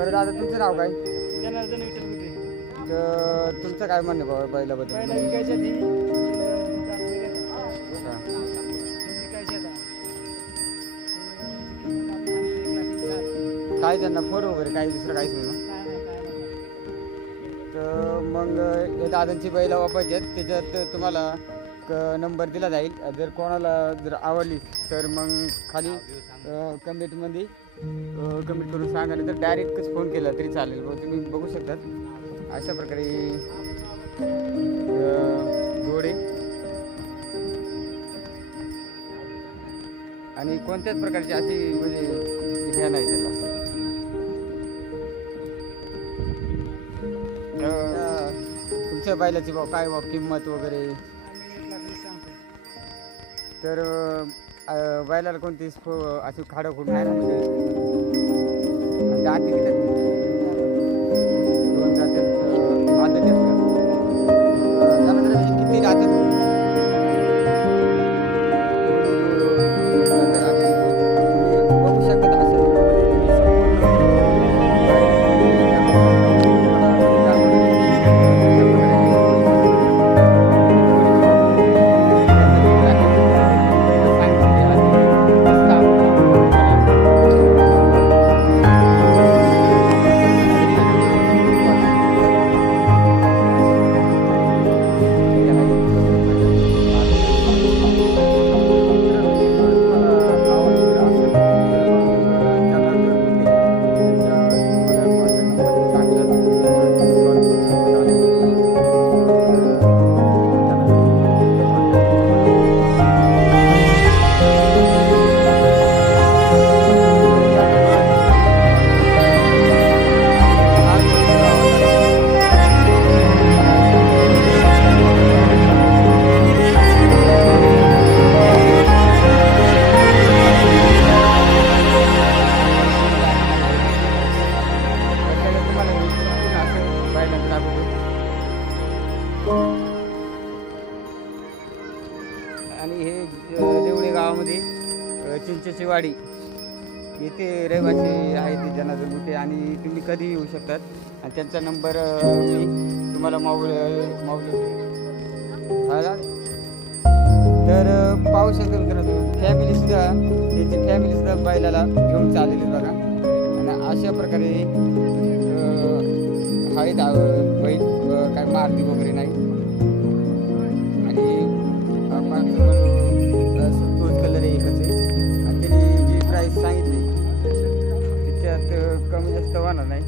बरं दादा तुमचं नाव काय? जनार्दन विठ्ठल गुटे. तर तुमचं काय म्हणणं बाबा बैलाबद्दल? पहिला विकायच्या आधी अच्छा. विकायच्या आता काय त्यांना फोड वगैरे काही दुसरं काहीच नाही ना? काय नाही तर मग हे दादांची बैला वापरायची आहेत. त्याच्यात तुम्हाला नंबर दिला जाईल. जर कोणाला जर आवडली तर मग खाली कमेंटमध्ये कमेंट करून सांगा, नाही तर डायरेक्टच फोन केला तरी चालेल. तुम्ही बघू शकता अशा प्रकारे घोडे आणि कोणत्याच प्रकारची अशी म्हणजे हे नाही त्याला. तुमच्या बैलाची काय किंमत वगैरे? आम्ही 1,20,000 सांगतो. तर बैलाला कोणती अशी खाडं खुड नाही ना, म्हणजे दाती किती? 2 जाते आदत आहेत का? त्यानंतर किती जाते? बघू शकतात असं आणि हे देवळे गावामध्ये चिंचेची वाडी येथे रहिवासी आहे ते जनार्दन गुटे आणि तुम्ही कधी येऊ शकतात. आणि त्यांचा नंबर मी तुम्हाला तर पाहू शकता मित्रांनो, फॅमिलीसुद्धा त्यांची फॅमिलीसुद्धा बैलाला घेऊन चाललेली बघा. आणि अशा प्रकारे आहेत बैल, काय मारती वगैरे नाही. आणि तोच कलर एकच आहे. आणि त्यांनी जी प्राईस सांगितली त्याच्यात कमी जास्त होणार नाही.